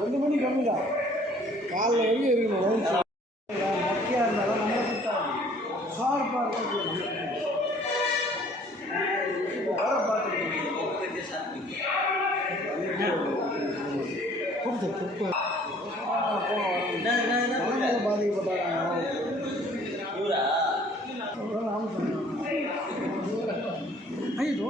ரெண்டு மணி கம்மி தான் காலைல வரைக்கும் இருக்கணும் மத்தியாக இருந்தாலும் நம்ம சுத்தம் ஷார்ப்பாக இருக்கும் பாதிக்கப்பட்டாங்க ஐயோ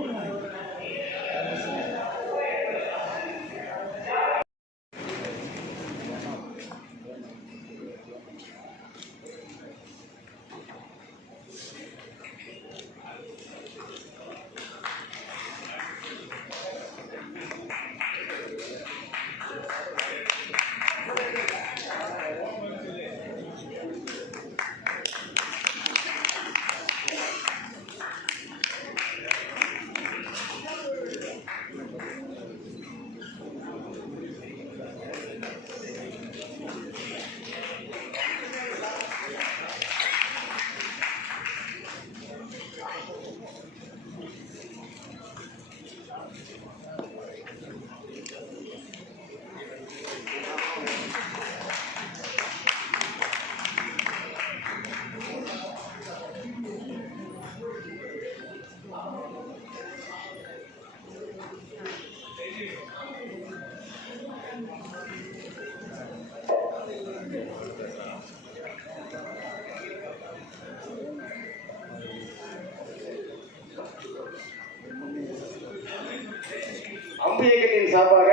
பக்தி இயக்கத்தின் சார்பாக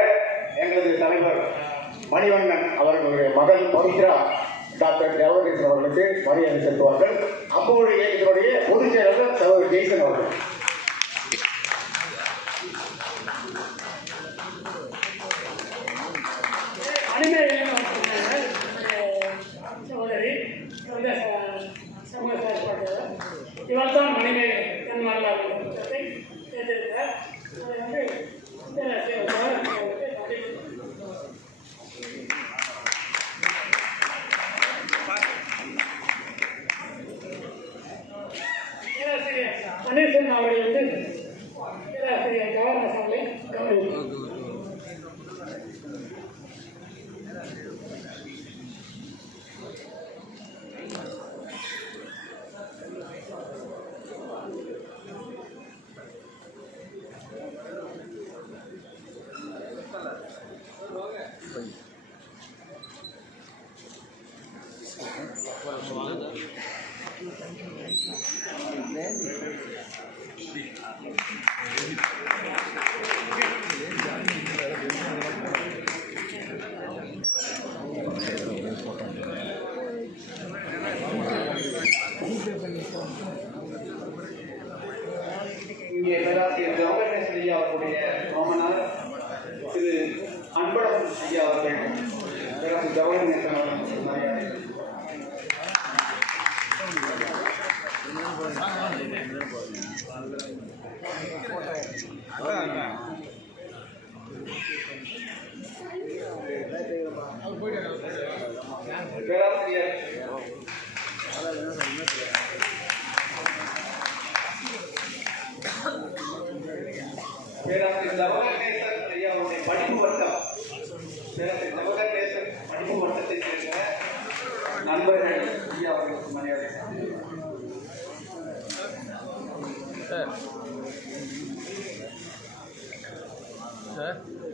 எங்களது தலைவர் மணிவண்ணன் அவர்களுடைய மகள் பவித்ரா டாக்டர் ஜவஹர்லால் அவர்களுக்கு மரியாதை செலுத்துவார்கள் அப்போது இயக்கத்தினுடைய பொதுச் செயலாளர் சகோதரர் ஜெய்சன் அவர்கள் சகோதரி வந்து இவர் தான் வரலாறு புத்தகத்தை தேர்ந்தெடுத்தார் அதை வந்து இந்த சேவைக்காக அவருக்கு பதிவு பேராசிரியர் கணேசன் அவர்கள் வந்து பேராசிரியர் கவர்னர் அவர்களை கவனிப்பார் இங்கே பேராசிரியர் ஜவஹர்லால் ஐயா அவர்களுடைய மாமனார் திரு அன்பழகன் ஐயா அவர்கள் பேராசிரியர் ஜவஹர்லால் அவர்கள் மரியாதை பேராசிரியர் பேராசிரியர் ஐயா அவருடைய படிப்பு வட்டம் பேராசிரியர் ஜவஹர்நேசன் படிப்பு வட்டத்தை சேர்ந்த நண்பர்கள் ஐயா அவர்களுக்கு மரியாதை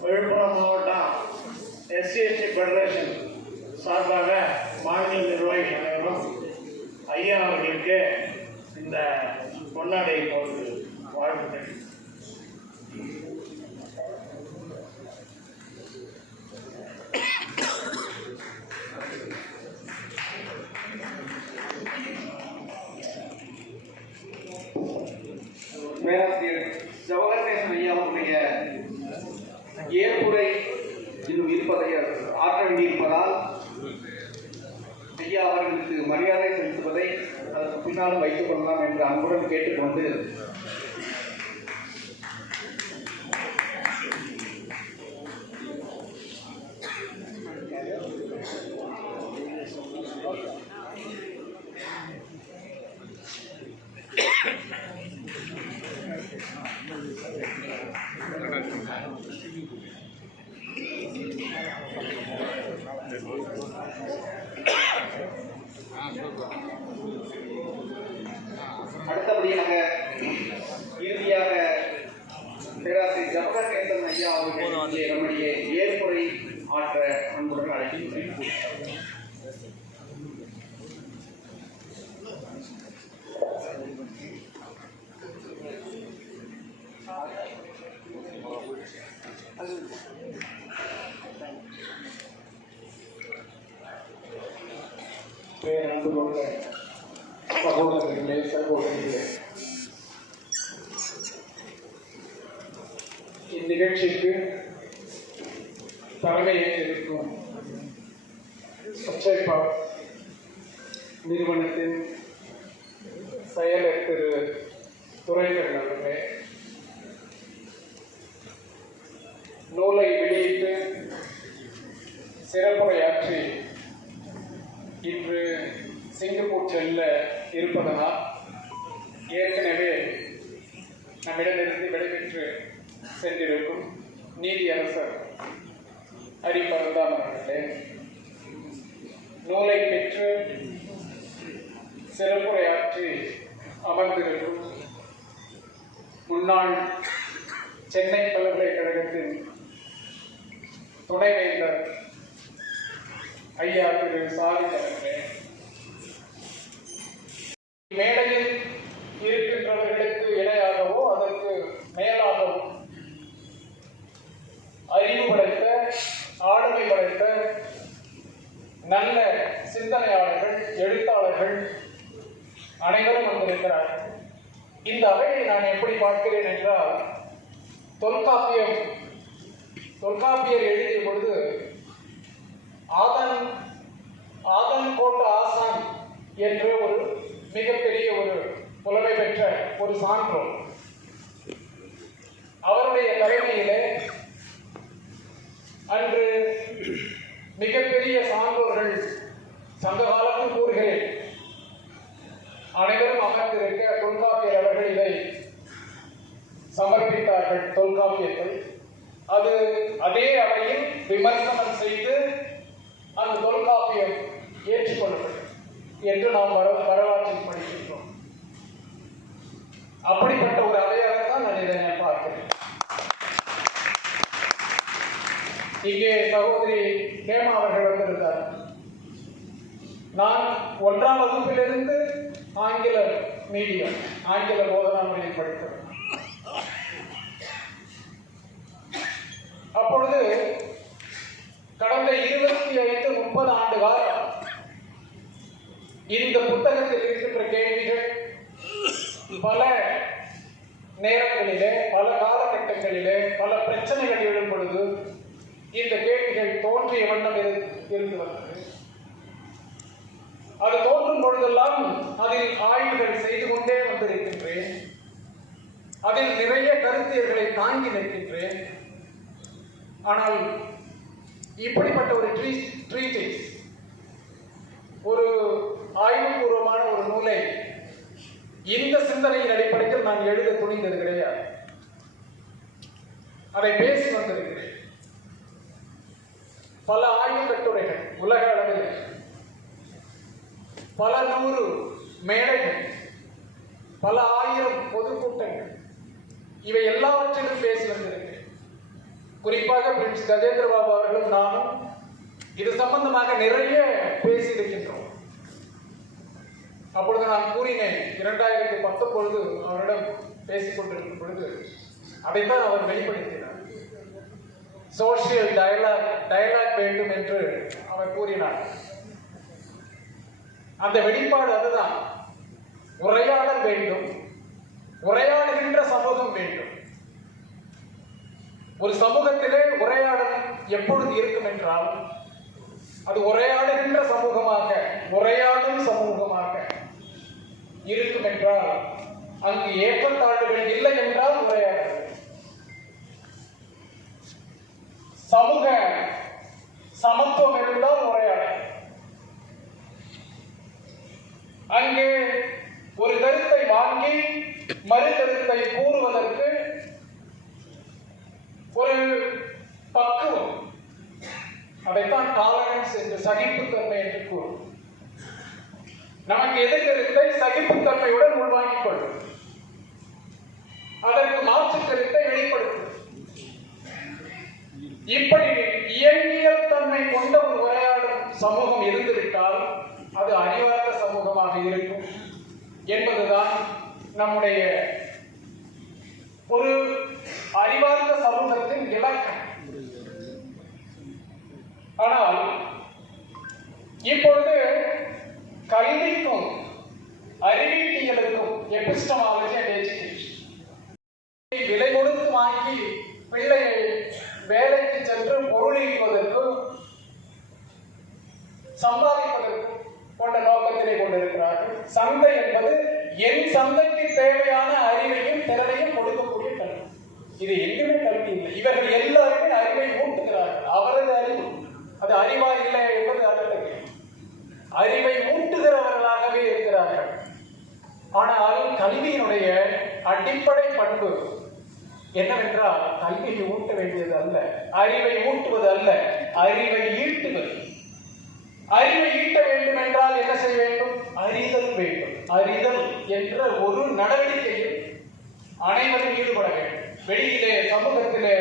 விழுப்புரம் மாவட்டம் எஸ்சிஎஸ்டி ஃபெடரேஷன் சார்பாக மாநில நிர்வாகி அனைவரும் ஐயா அவர்களுக்கு இந்த பொன்னாடை போது வாழ்த்துக்கள். மரியாதை செலுத்துவதை அதற்கு பின்னால் வைத்துக் கொள்ளலாம் என்று அன்புடன் கேட்டுக்கொண்டு அடுத்தபடியாக இறுதியாக பேராசிரியர் ஜவஹர் ஐயா அவர்கள் இங்கே நம்முடைய ஏற்புரை ஆற்ற அன்புடன் அழைக்கின்றேன் பேரன்பு கொண்ட சகோதரர்களே சகோதரிகளே இந்நிகழ்ச்சிக்கு தலைமையேற்றிருக்கும் சச்சைப்பா நிறுவனத்தின் செயலர் திரு சிறப்புரையாற்றி அமர்ந்திருக்கும் முன்னாள் சென்னை பல்கலைக்கழகத்தின் துணைவேந்தர் ஐயா திரு சாரி மேடையில் இருக்கின்றவர்களுக்கு இணையாகவோ அதற்கு மேலாகவோ அறிவு படைத்த ஆளுமை படைத்த நல்ல சிந்தனையாளர்கள் எழுத்தாளர்கள் அனைவரும் வந்திருக்கிறார் இந்த அவையை நான் எப்படி பார்க்கிறேன் என்றால் தொல்காப்பியம் தொல்காப்பியர் எழுதிய பொழுது ஆதன் ஆதன் கோட்ட ஆசான் என்று ஒரு மிகப்பெரிய ஒரு புலமை பெற்ற ஒரு சான்றோம் அவருடைய தலைமையிலே அன்று மிகப்பெரிய சான்றோர்கள் சங்க காலத்தில் கூறுகிறேன். அனைவரும் அமர்ந்திருக்க தொல்காப்பியர் அவர்கள் இதை சமர்ப்பித்தார்கள் தொல்காப்பியத்தை அது அதே அவையில் விமர்சனம் செய்து அந்த தொல்காப்பியம் ஏற்றுக்கொள்ளப்பட்டது என்று நாம் வர வரலாற்றில் படிக்கின்றோம் அப்படிப்பட்ட ஒரு அவையாகத்தான் நான் இதை நான் பார்க்கிறேன். இங்கே சகோதரி ஹேமா அவர்கள் வந்திருந்தார். நான் ஒன்றாம் வகுப்பிலிருந்து ஆங்கில மீடியம். ஆங்கில போதனா மொழியில் படித்தேன் அப்பொழுது கடந்த இருபத்தி ஐந்து முப்பது ஆண்டு காலம் இந்த புத்தகத்தில் இருக்கின்ற கேள்விகள் பல நேரங்களிலே பல காலகட்டங்களிலே பல பிரச்சனைகள் எழும் பொழுது இந்த கேள்விகள் தோன்றிய வண்ணம் இருந்து வந்தது. அது தோன்றும் பொழுதெல்லாம் அதில் ஆய்வுகள் செய்து கொண்டே வந்திருக்கின்றேன். அதில் நிறைய கருத்தியர்களை தாங்கி நிற்கின்றேன். ஆனால் இப்படிப்பட்ட ஒரு ட்ரீ ட்ரீட்டிஸ் ஒரு ஆய்வுபூர்வமான ஒரு நூலை இந்த சிந்தனையின் அடிப்படையில் நான் எழுத துணிந்தது கிடையாது. அதை பேசி வந்திருக்கிறேன். பல ஆய்வு கட்டுரைகள் உலக அளவில் பல நூறு மேடைகள் பல ஆயிரம் பொதுக்கூட்டங்கள். இவை எல்லாவற்றிலும் பேசி வந்திருக்கிறேன். குறிப்பாக பிரின்ஸ் கஜேந்திர பாபு அவர்களும் நானும் இது சம்பந்தமாக நிறைய பேசியிருக்கின்றோம் அப்பொழுது நான் கூறினேன் இரண்டாயிரத்தி பத்தொன்பது அவரிடம் பேசிக் கொண்டிருக்கும் பொழுது அதைத்தான் அவர் வெளிப்படுத்தினார். சோசியல் டயலாக் டயலாக் வேண்டும் என்று அவர் கூறினார். அந்த வெளிப்பாடு அதுதான். உரையாடல் வேண்டும். உரையாடுகின்ற சமூகம் வேண்டும். ஒரு சமூகத்திலே உரையாடல் எப்பொழுது இருக்கும் என்றால் அது உரையாடுகின்ற சமூகமாக உரையாடும் சமூகமாக இருக்கும் என்றால் அங்கு ஏற்றத்தாழ்வுகள் இல்லை என்றால் உரையாடல். சமூக சமத்துவம் இருந்தால் உரையாடல். அங்கே ஒரு கருத்தை வாங்கி மறு கருத்தை கூறுவதற்கு ஒரு பக்குவம். அதைத்தான் டாலரன்ஸ் என்று சகிப்புத்தன்மை என்று கூறும் நமக்கு எதிர்கருத்தை சகிப்புத்தன்மையுடன் உள்வாங்கிக் கொள்ளும் அதற்கு மாற்று கருத்தை வெளிப்படுத்தும். இப்படி இயங்கியல் தன்மை கொண்ட ஒரு உரையாடும் சமூகம் இருந்துவிட்டால் அது அறிவார்ந்த சமூகமாக இருக்கும் என்பதுதான் நம்முடைய ஒரு அறிவார்ந்த சமூகத்தின் இலக்கம் ஆனால் இப்பொழுது கல்விக்கும் அறிவியலுக்கும் எபிஸ்டமாலஜி அண்ட் எஜுகேஷன் விலை கொடுத்து வாங்கி பிள்ளையை வேலைக்கு சென்று பொருளீட்டுவதற்கு சம்பாதிப்பதற்கு கொண்ட நோக்கத்திலே கொண்டிருக்கிறார்கள். சந்தை என்பது என் சந்தைக்கு தேவையான அறிவையும் திறனையும் கொடுக்கக்கூடிய கல்வி. இது எங்குமே கல்வி இல்லை. இவர்கள் எல்லாருமே அறிவை ஊட்டுகிறார்கள். அவரது அறிவு. அது அறிவா இல்லை என்பது அடுத்த அறிவை ஊட்டுகிறவர்களாகவே இருக்கிறார்கள். ஆனால் கல்வியினுடைய அடிப்படை பண்பு என்னவென்றால் கல்வியை ஊட்ட வேண்டியது அல்ல. அறிவை ஊட்டுவது அல்ல. அறிவை ஈட்டுவது. அறிவை ஈட்ட என்றால் என்ன செய்ய வேண்டும்? அறிதல் வேண்டும். அறிதல் என்ற ஒரு நடவடிக்கையில் அனைவரும் ஈடுபட வேண்டும். வெளியிலே சமூகத்திலே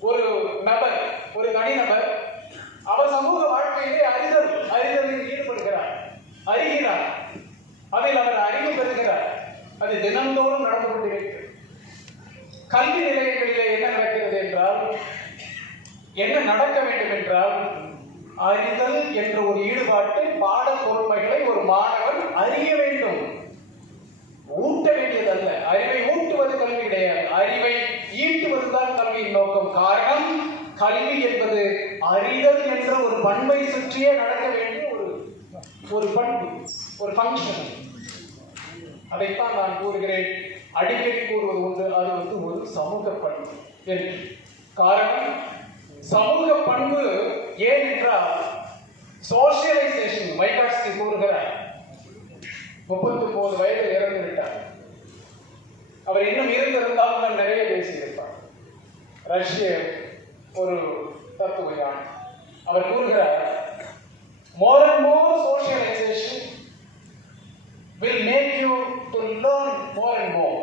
ஒரு நபர் ஒரு தனிநபர் அவர் சமூக வாழ்க்கையிலே அறிதல் அறிதலில் ஈடுபடுகிறார் அறிகிறார் அதில் அவர் அறிவு பெறுகிறார். அது தினந்தோறும் நடந்து கொண்டிருக்கிறது கல்வி நிலையங்களிலே என்ன நடக்கிறது என்றால் என்ன நடக்க வேண்டும் என்றால் அறிதல் என்ற ஒரு ஈடுபாட்டை பாட பொறுமைகளை ஒரு மாணவன் அறிய வேண்டும். ஊட்ட வேண்டியதல்ல. அறிவை ஊட்டுவது கல்வி கிடையாது. அறிவை ஈட்டுவதுதான் கல்வியின் நோக்கம். காரணம் கல்வி என்பது அறிதல் என்ற ஒரு பண்பை சுற்றியே நடக்க வேண்டிய ஒரு ஒரு பண்பு ஒரு ஃபங்க்ஷன் அதைத்தான் நான் கூறுகிறேன். அடிக்கடி கூறுவது உண்டு. அது வந்து ஒரு சமூக பண்பு. என்று காரணம் சமூக பண்பு ஏன் என்றால் சோசியலைசேஷன் வைகாட்சி கூறுகிறார். முப்பத்தி ஒன்பது வயதில் இறந்து விட்டார். அவர் இன்னும் இருந்திருந்தால் நான் நிறைய பேசியிருப்பார். ரஷ்ய ஒரு தத்துவையான அவர் கூறுகிறார் more and more socialisation will make you to learn more and more